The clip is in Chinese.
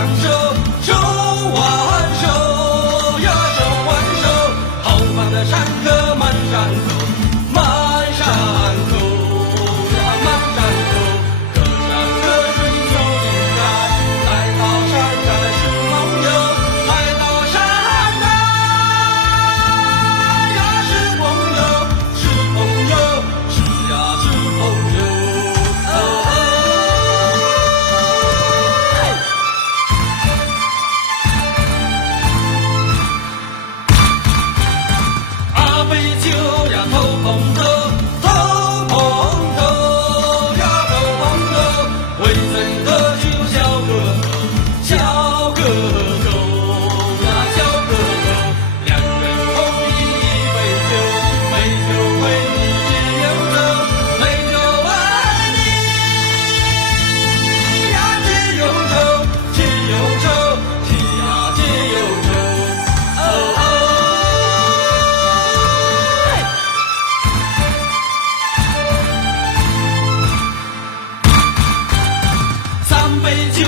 万寿，寿万寿呀，寿万寿。后方的山客满山走，满山走呀，满山走。隔山隔水走进来，来到山寨是朋友，来到山寨呀是朋友，是朋友，是呀是朋友。阿飞球呀，头碰头，头碰头呀，头碰头，围嘴的就小个头，小个头呀，小个头，两人同饮一杯酒，杯酒为你只有酒，杯酒为你呀，只有酒，只有酒，只呀只有酒，哦哦。三杯酒